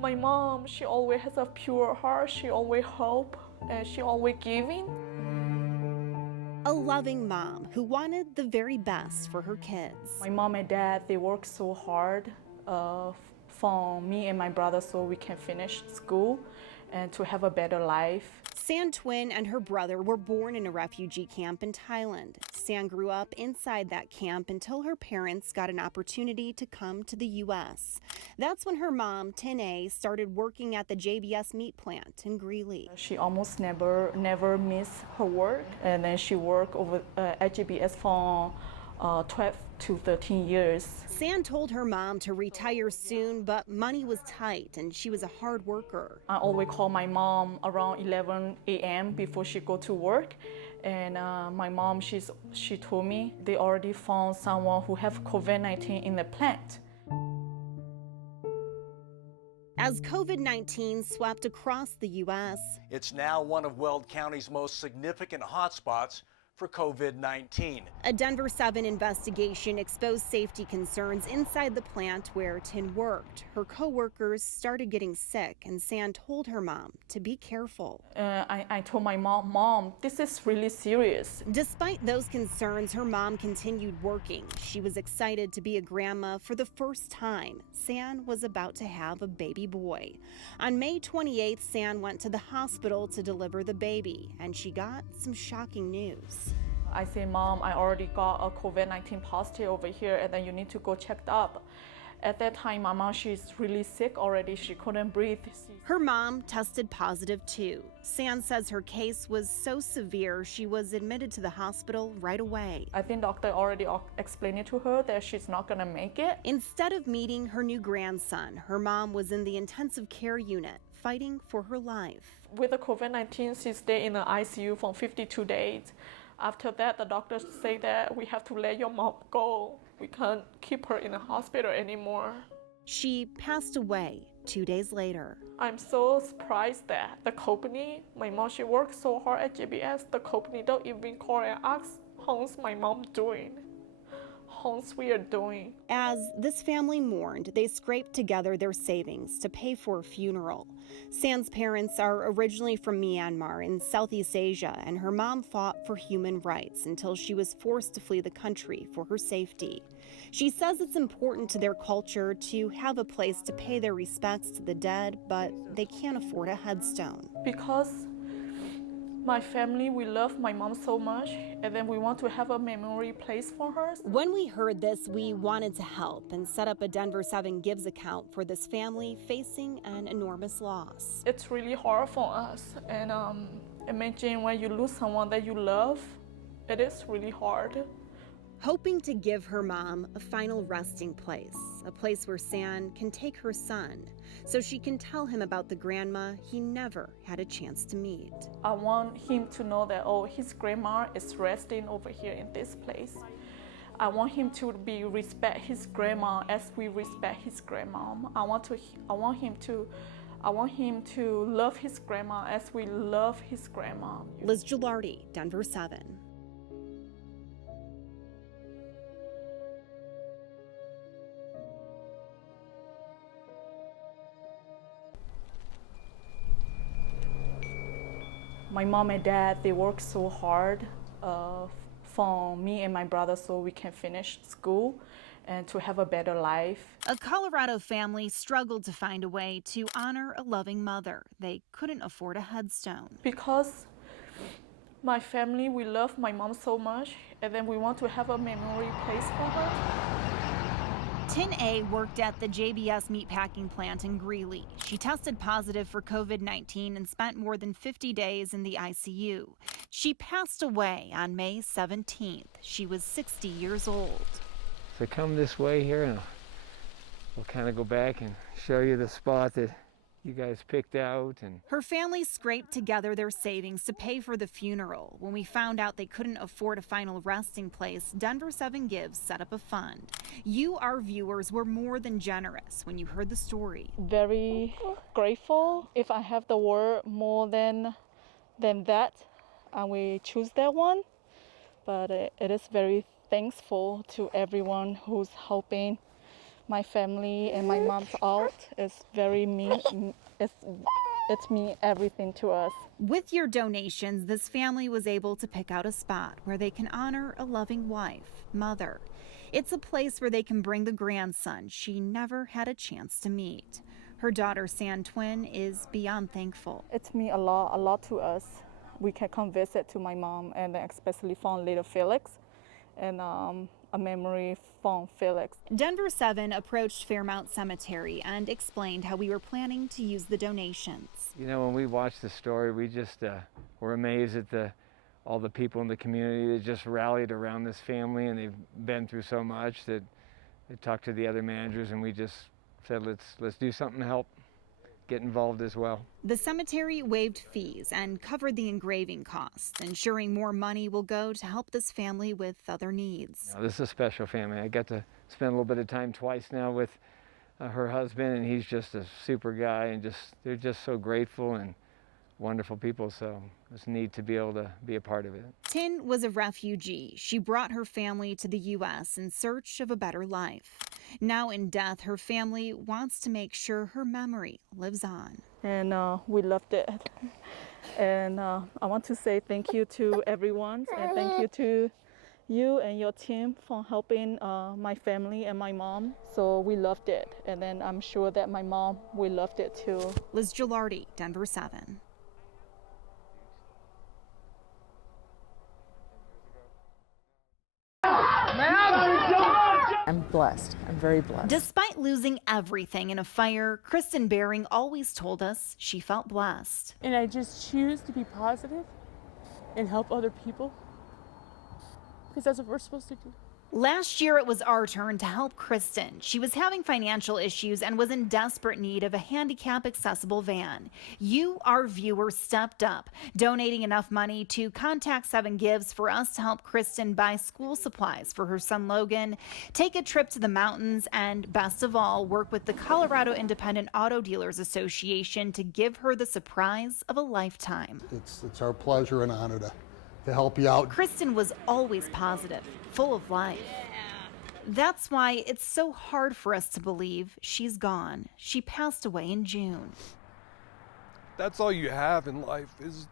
My mom, she always has a pure heart. She always hope and she always giving. A loving mom who wanted the very best for her kids. My mom and dad, they work so hard for me and my brother so we can finish school and to have a better life. San Twin and her brother were born in a refugee camp in Thailand. San grew up inside that camp until her parents got an opportunity to come to the U.S. That's when her mom, Tin A, started working at the JBS meat plant in Greeley. She almost never missed her work, and then she worked over at JBS for 12 to 13 years. San told her mom to retire soon, but money was tight and she was a hard worker. I always call my mom around 11 a.m. before she go to work. And my mom, she told me they already found someone who have COVID-19 in the plant. As COVID-19 swept across the U.S., it's now one of Weld County's most significant hotspots for COVID-19. A Denver 7 investigation exposed safety concerns inside the plant where Tin worked. Her co-workers started getting sick, and San told her mom to be careful. I told my mom, this is really serious. Despite those concerns, her mom continued working. She was excited to be a grandma for the first time. San was about to have a baby boy. On May 28th, San went to the hospital to deliver the baby, and she got some shocking news. I say, Mom, I already got a COVID-19 positive over here, and then you need to go checked up. At that time, my mom, she's really sick already. She couldn't breathe. Her mom tested positive too. San says her case was so severe, she was admitted to the hospital right away. I think doctor already explained it to her that she's not gonna make it. Instead of meeting her new grandson, her mom was in the intensive care unit, fighting for her life. With the COVID-19, she stayed in the ICU for 52 days. After that, the doctors say that we have to let your mom go. We can't keep her in the hospital anymore. She passed away 2 days later. I'm so surprised that the company, my mom, she worked so hard at JBS, the company don't even call and ask how's my mom doing. How's we are doing. As this family mourned, they scraped together their savings to pay for a funeral. San's parents are originally from Myanmar in Southeast Asia, and her mom fought for human rights until she was forced to flee the country for her safety. She says it's important to their culture to have a place to pay their respects to the dead, but they can't afford a headstone. Because my family, we love my mom so much, and then we want to have a memory place for her. When we heard this, we wanted to help and set up a Denver 7 Gives account for this family facing an enormous loss. It's really hard for us, and imagine when you lose someone that you love, it is really hard. Hoping to give her mom a final resting place, a place where San can take her son, so she can tell him about the grandma he never had a chance to meet. I want him to know that, oh, his grandma is resting over here in this place. I want him to respect his grandma as we respect his grandmom. I want him to love his grandma as we love his grandma. Liz Gilardi, Denver 7. My mom and dad, they work so hard for me and my brother so we can finish school and to have a better life. A Colorado family struggled to find a way to honor a loving mother. They couldn't afford a headstone. Because my family, we love my mom so much, and then we want to have a memory place for her. Tin A worked at the JBS meatpacking plant in Greeley. She tested positive for COVID-19 and spent more than 50 days in the ICU. She passed away on May 17th. She was 60 years old. So come this way here and we'll kind of go back and show you the spot that you guys picked out. And her family scraped together their savings to pay for the funeral. When we found out they couldn't afford a final resting place, Denver 7 Gives set up a fund. You, our viewers, were more than generous when you heard the story. Very grateful. If I have the word more than that, I will choose that one. But it is very thankful to everyone who's helping my family and my mom's out is very mean. It's mean everything to us. With your donations, this family was able to pick out a spot where they can honor a loving wife, mother. It's a place where they can bring the grandson she never had a chance to meet. Her daughter, San Twin, is beyond thankful. It's mean a lot to us. We can come visit to my mom, and especially from little Felix, and a memory from Felix. Denver 7 approached Fairmount Cemetery and explained how we were planning to use the donations. You know, when we watched the story, we just were amazed at all the people in the community that just rallied around this family, and they've been through so much that they talked to the other managers, and we just said, let's do something to help get involved as well. The cemetery waived fees and covered the engraving costs, ensuring more money will go to help this family with other needs. This is a special family. I got to spend a little bit of time twice now with her husband, and he's just a super guy, and they're just so grateful and wonderful people, so it's neat to be able to be a part of it. Tin was a refugee. She brought her family to the U.S. in search of a better life. Now in death, her family wants to make sure her memory lives on. And we loved it. And I want to say thank you to everyone, and thank you to you and your team for helping my family and my mom. So we loved it, and then I'm sure that my mom will loved it too. Liz Gilardi, Denver 7. I'm blessed. I'm very blessed. Despite losing everything in a fire, Kristen Bering always told us she felt blessed. And I just choose to be positive and help other people because that's what we're supposed to do. Last year, it was our turn to help Kristen. She was having financial issues and was in desperate need of a handicap-accessible van. You, our viewers, stepped up, donating enough money to Contact 7 Gives for us to help Kristen buy school supplies for her son Logan, take a trip to the mountains, and best of all, work with the Colorado Independent Auto Dealers Association to give her the surprise of a lifetime. It's our pleasure and honor to help you out. Kristen was always positive, full of life. That's why it's so hard for us to believe she's gone. She passed away in June. That's all you have in life is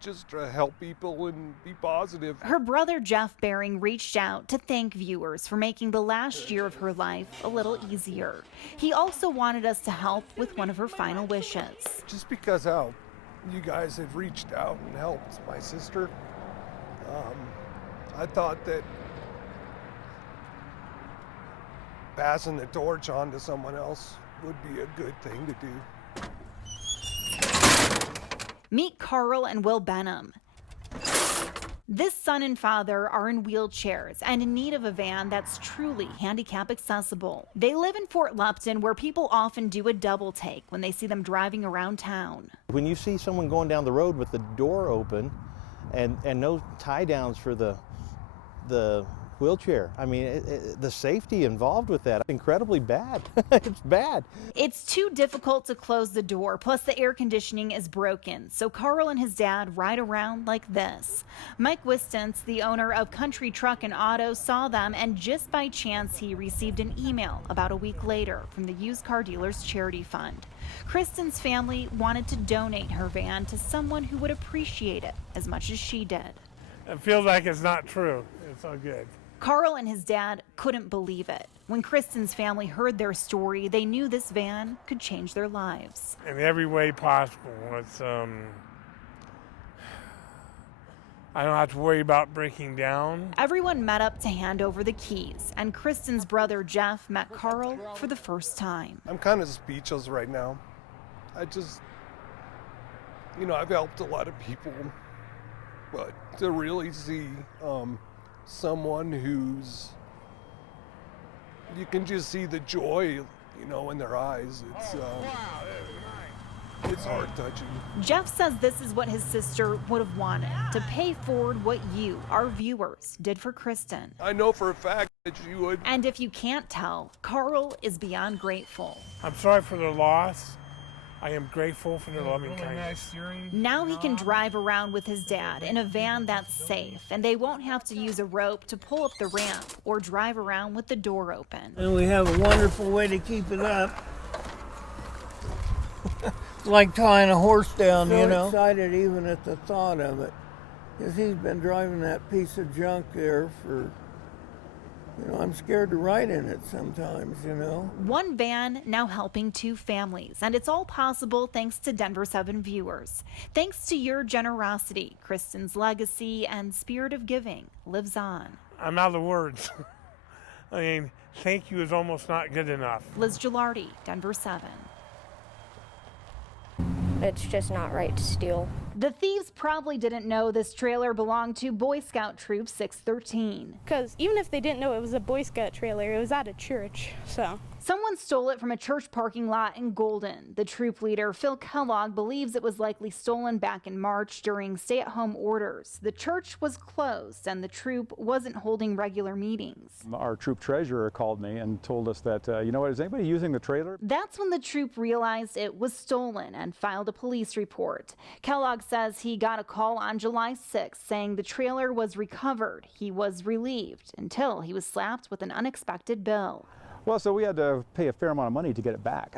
just to help people and be positive. Her brother Jeff Bering reached out to thank viewers for making the last year of her life a little easier. He also wanted us to help with one of her final wishes. Just because how you guys have reached out and helped my sister, I thought that passing the torch on to someone else would be a good thing to do. Meet Carl and Will Benham. This son and father are in wheelchairs and in need of a van that's truly handicap accessible. They live in Fort Lupton, where people often do a double take when they see them driving around town. When you see someone going down the road with the door open and no tie downs for the wheelchair, I mean, the safety involved with that, incredibly bad. It's bad. It's too difficult to close the door, plus the air conditioning is broken, so Carl and his dad ride around like this. Mike Wistance, the owner of Country Truck and Auto, saw them, and just by chance he received an email about a week later from the Used Car Dealers Charity Fund. Kristen's family wanted to donate her van to someone who would appreciate it as much as she did. It feels like it's not true. It's all good. Carl and his dad couldn't believe it. When Kristen's family heard their story, they knew this van could change their lives. In every way possible. It's I don't have to worry about breaking down. Everyone met up to hand over the keys, and Kristen's brother Jeff met Carl for the first time. I'm kind of speechless right now. I've helped a lot of people, but to really see someone who's, you can just see the joy, in their eyes. It's heart-touching. Jeff says this is what his sister would have wanted, to pay forward what you, our viewers, did for Kristen. I know for a fact that you would. And if you can't tell, Carl is beyond grateful. I'm sorry for the loss. I am grateful for their loving kindness. Now he can drive around with his dad in a van that's safe, and they won't have to use a rope to pull up the ramp or drive around with the door open. And we have a wonderful way to keep it up. It's like tying a horse down, you know. Excited even at the thought of it, because he's been driving that piece of junk there for, I'm scared to ride in it sometimes, One van now helping 2 families, and it's all possible thanks to Denver 7 viewers. Thanks to your generosity, Kristen's legacy and spirit of giving lives on. I'm out of words. I mean, thank you is almost not good enough. Liz Gilardi, Denver 7. It's just not right to steal. The thieves probably didn't know this trailer belonged to Boy Scout Troop 613. Because even if they didn't know it was a Boy Scout trailer, it was at a church, so. Someone stole it from a church parking lot in Golden. The troop leader, Phil Kellogg, believes it was likely stolen back in March during stay-at-home orders. The church was closed and the troop wasn't holding regular meetings. Our troop treasurer called me and told us that, is anybody using the trailer? That's when the troop realized it was stolen and filed a police report. Kellogg says he got a call on July 6th saying the trailer was recovered. He was relieved until he was slapped with an unexpected bill. Well, so we had to pay a fair amount of money to get it back.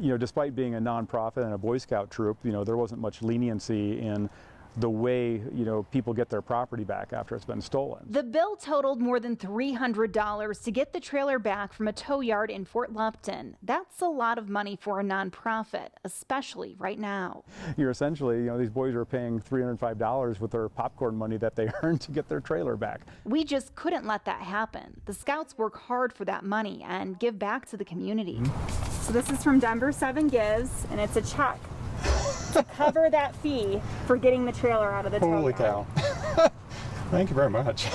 Despite being a nonprofit and a Boy Scout troop, there wasn't much leniency in the way, people get their property back after it's been stolen. The bill totaled more than $300 to get the trailer back from a tow yard in Fort Lupton. That's a lot of money for a nonprofit, especially right now. You're essentially, these boys are paying $305 with their popcorn money that they earned to get their trailer back. We just couldn't let that happen. The Scouts work hard for that money and give back to the community. So this is from Denver 7 Gives, and it's a check to cover that fee for getting the trailer out of the tow yard. Holy cow. Thank you very much.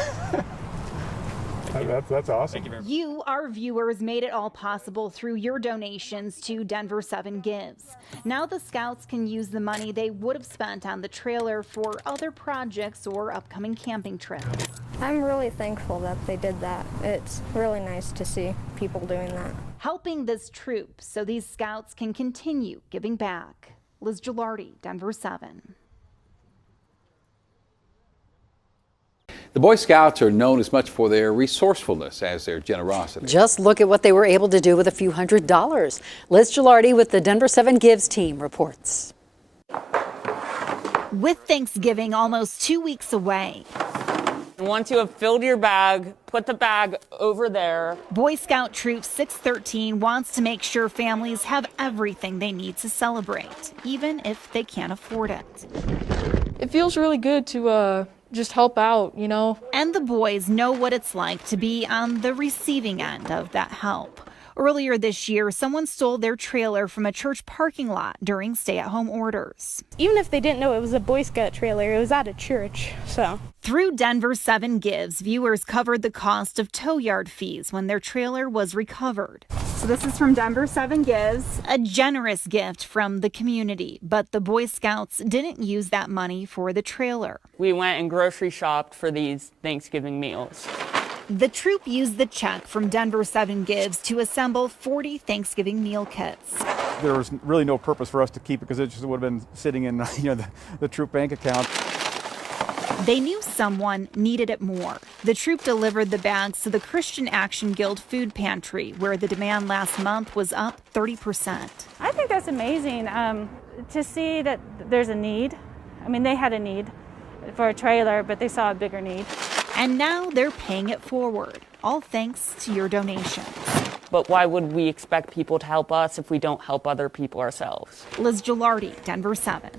That's awesome. You, our viewers, made it all possible through your donations to Denver 7 Gives. Now the Scouts can use the money they would have spent on the trailer for other projects or upcoming camping trips. I'm really thankful that they did that. It's really nice to see people doing that. Helping this troop so these Scouts can continue giving back. Liz Gilardi, Denver 7. The Boy Scouts are known as much for their resourcefulness as their generosity. Just look at what they were able to do with a few $100s. Liz Gilardi with the Denver 7 Gives team reports. With Thanksgiving almost 2 weeks away, once you have filled your bag, put the bag over there. Boy Scout Troop 613 wants to make sure families have everything they need to celebrate, even if they can't afford it. It feels really good to just help out, And the boys know what it's like to be on the receiving end of that help. Earlier this year, someone stole their trailer from a church parking lot during stay-at-home orders. Even if they didn't know it was a Boy Scout trailer, it was at a church, so. Through Denver 7 Gives, viewers covered the cost of tow yard fees when their trailer was recovered. So this is from Denver 7 Gives, a generous gift from the community, but the Boy Scouts didn't use that money for the trailer. We went and grocery shopped for these Thanksgiving meals. The troop used the check from Denver 7 Gives to assemble 40 Thanksgiving meal kits. There was really no purpose for us to keep it because it just would have been sitting in the troop bank account. They knew someone needed it more. The troop delivered the bags to the Christian Action Guild food pantry, where the demand last month was up 30%. I think that's amazing to see that there's a need. I mean, they had a need for a trailer, but they saw a bigger need. And now they're paying it forward, all thanks to your donations. But why would we expect people to help us if we don't help other people ourselves? Liz Gilardi, Denver 7.